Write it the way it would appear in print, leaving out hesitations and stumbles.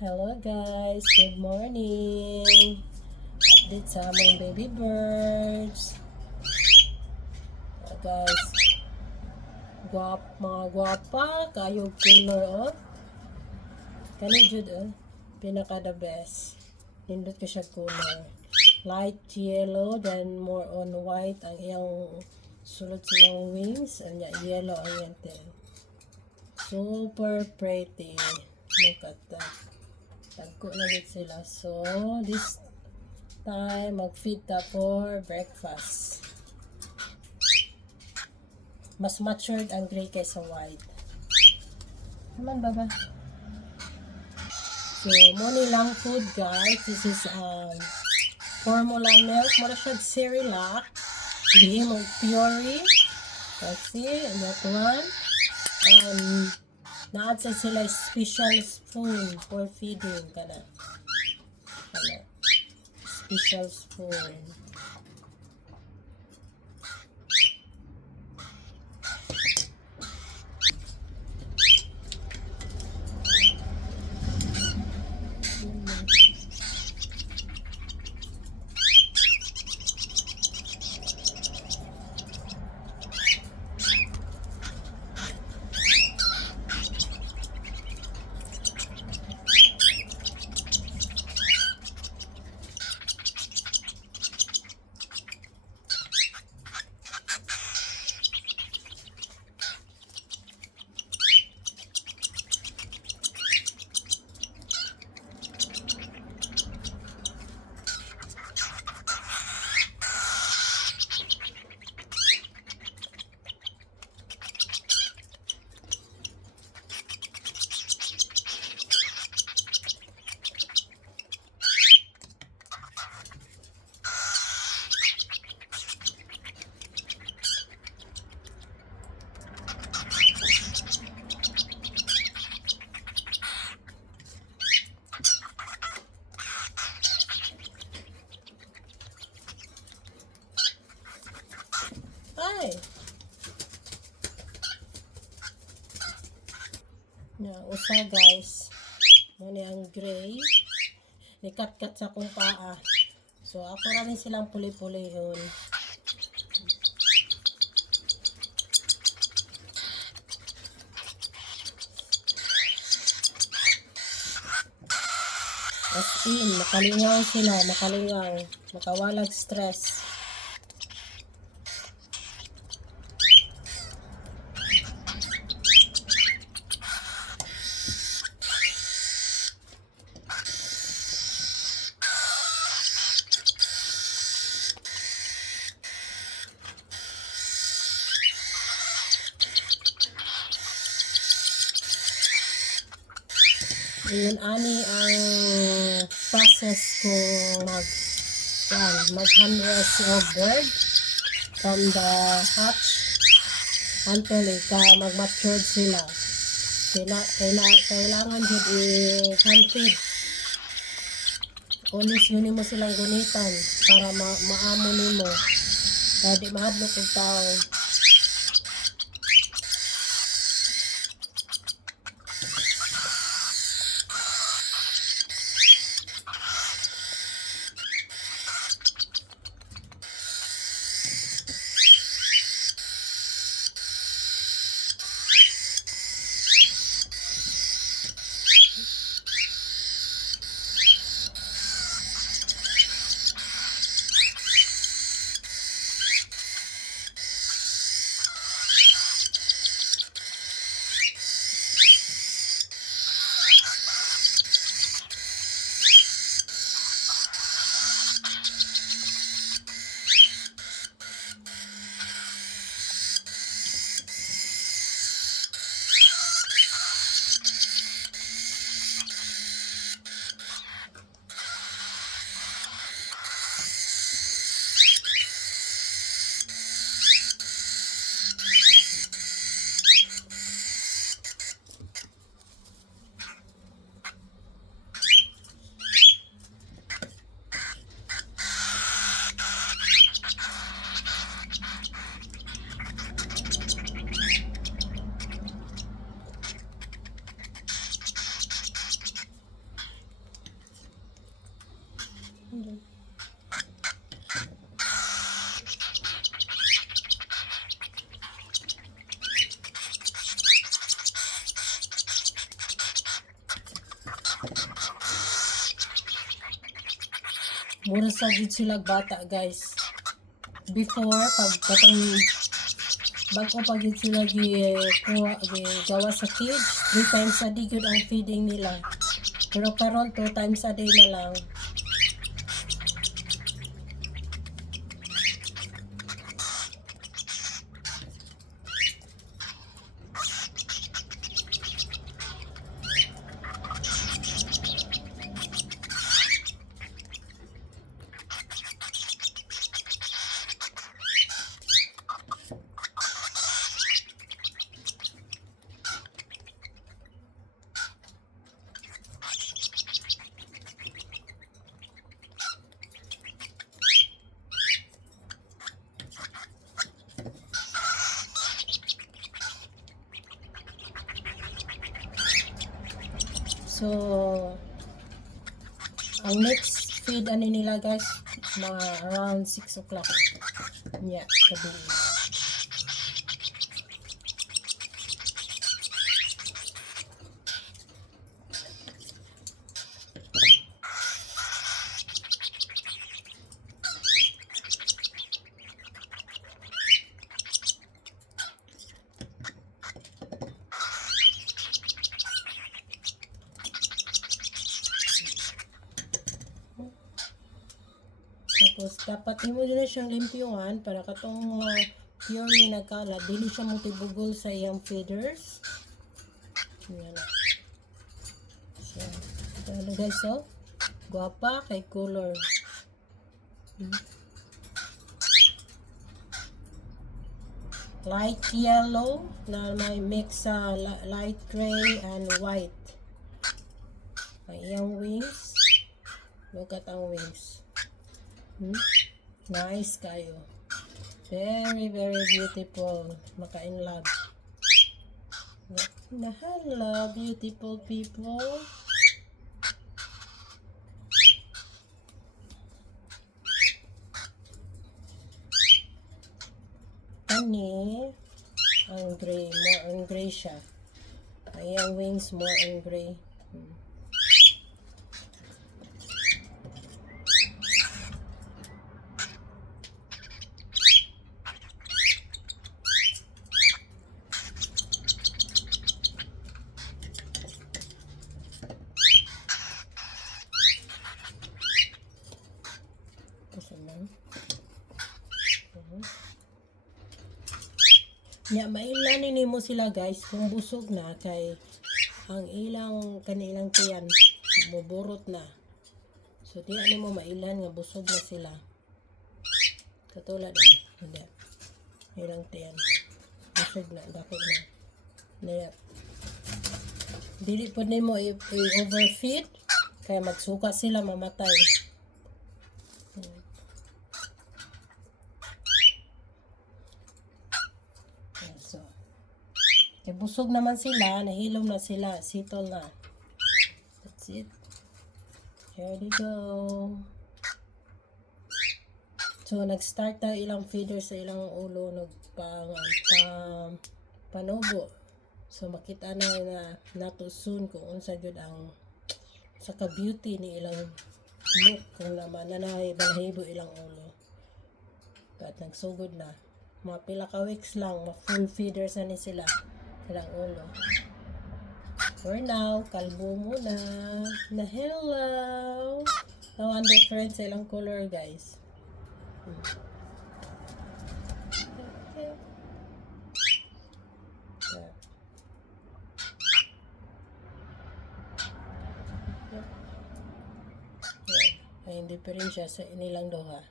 Hello guys, good morning. Update sa among baby birds. Guys, mga gwapa, kayog color oh. Kani jud pinaka the best. Nindot ko siya color. Light yellow then more on white ang iyang sulod sa iyang wings, anya yellow ang iyang tail. Super pretty. Look at that. Tagko na din sila. So, this time, mag-feed ta for breakfast. Mas matured ang gray kaysa white. Naman, baba. So, money lang food, guys. This is formula milk. Mura siya Cerelac. Hindi mo puree. Kasi, that one. And, naad sa sila special spoon for feeding. Kana. Special spoon. Ay! Usa guys. Muna ang gray. Nikat-kat sa kong paa. So, ako rin silang puli-pulihon. As in, makalingaw sila, makalingaw. Makawalag stress. Yun ani ang process ko mag-harvest of bird from the hatch until mag-matured sila. Kailangan yun i-hand feed. Ulis yun mo silang gunitan para maamo nimo. Kaya di mahadlok ang tao. Mura sa gid sila bata, guys. Before, pag katong bago pag gid sila gawa sa cage, 3 times a day gud ang feeding nila. Pero karon 2 times a day na lang. So, ang next feed ani nila, guys, mga around 6 o'clock. Yeah, gabi. Tapos, dapat imo din siyang limpyuhan para katong mga purely nagkalat, dili siya mutibugol sa iyang feeders. Yan na. So, ito ano guys, so, guwapa kay color. Light yellow na may mix sa light gray and white. Ang iyang wings. Look at ang wings. Nice kayo. Very, very beautiful. Maka-in-love. Hello, beautiful people. Ani, ang gray. More on gray siya. Ang iyang wings more on gray. Nya mailan nimo sila guys kung busog na kay ang kanilang tiyan muburot na. So di mo mailan nga busog na sila. Katulad hindi. Ilang tiyan. Busog na, dako na. Naya. Dili po nimo i-overfeed kaya magsuka sila mamatay. Busog naman sila, nahilom na sila, sitol na. That's it. Here they go. So, nag-start na ilang feeder sa ilang ulo, panubo. So, makita na nato soon kung unsa jud ang sa ka-beauty ni ilang look kung naman na balahibo ilang ulo. But nagsugod na. Mga pila ka weeks lang, ma-full feeders na ni sila. Ilang ulo. For now, kalbo muna. Na hello. Now, ang difference sa ilang color, guys. Okay. Ay, hindi pa rin siya sa inilang doha.